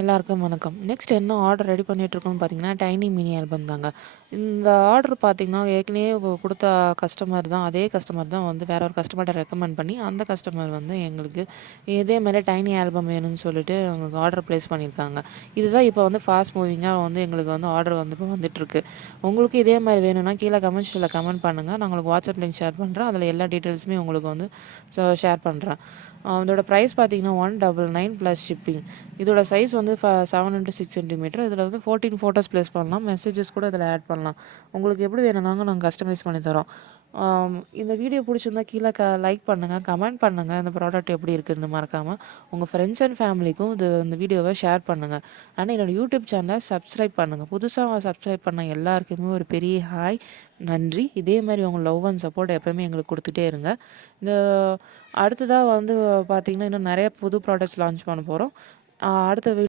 எல்லாருக்கும் வணக்கம். நெக்ஸ்ட் என்ன ஆர்டர் ரெடி பண்ணிகிட்ருக்கோன்னு பார்த்தீங்கன்னா, டைனி மினி ஆல்பம் தாங்க. இந்த ஆர்டர் பார்த்தீங்கன்னா, ஏற்கனவே குடுத்த கஸ்டமர் தான். அதே கஸ்டமர் தான் வந்து வேற ஒரு கஸ்டமர்ட்ட ரெக்கமெண்ட் பண்ணி, அந்த கஸ்டமர் வந்து எங்களுக்கு இதே மாரி டைனி ஆல்பம் வேணும்னு சொல்லிட்டு எங்களுக்கு ஆர்டர் ப்ளேஸ் பண்ணியிருக்காங்க. இதுதான் இப்போ வந்து ஃபாஸ்ட் மூவிங்கா வந்து எங்களுக்கு வந்து ஆர்டர் வந்து இப்போ வந்துட்டுருக்கு. உங்களுக்கு இதே மாரி வேணும்னா கீழ கமெண்ட் செக்ஷன்ல கமெண்ட் பண்ணுங்க. நான் உங்களுக்கு வாட்ஸ்அப் லிங்க் ஷேர் பண்றேன். அதில எல்லா டீட்டெயில்ஸுமே உங்களுக்கு வந்து ஷேர் பண்றேன். அதோட ப்ரைஸ் பார்த்தீங்கன்னா 199 ப்ளஸ் ஷிப்பிங். இதோட சைஸ் வந்து 7x6 சென்டிமீட்டர். இதில் வந்து 14 ஃபோட்டோஸ் ப்ளேஸ் பண்ணலாம். மெசேஜஸ் கூட இதில் ஆட் பண்ணலாம். உங்களுக்கு எப்படி வேணும்னாங்க நாங்கள் கஸ்டமைஸ் பண்ணி தரோம். இந்த வீடியோ பிடிச்சிருந்தா கீழே லைக் பண்ணுங்கள், கமெண்ட் பண்ணுங்கள். இந்த ப்ராடக்ட் எப்படி இருக்குதுன்னு மறக்காமல் உங்கள் ஃப்ரெண்ட்ஸ் அண்ட் ஃபேமிலிக்கும் இந்த வீடியோவை ஷேர் பண்ணுங்கள். ஆனால் என்னோடய யூடியூப் சேனலை சப்ஸ்கிரைப் பண்ணுங்கள். புதுசாக சப்ஸ்கிரைப் பண்ண எல்லாருக்குமே ஒரு பெரிய ஹாய், நன்றி. இதே மாதிரி உங்கள் லவ் அண்ட் சப்போர்ட் எப்போயுமே எங்களுக்கு கொடுத்துட்டே இருங்க. இந்த அடுத்ததாக வந்து பார்த்திங்கன்னா இன்னும் நிறைய புது ப்ராடக்ட்ஸ் லான்ச் பண்ண போகிறோம். அடுத்த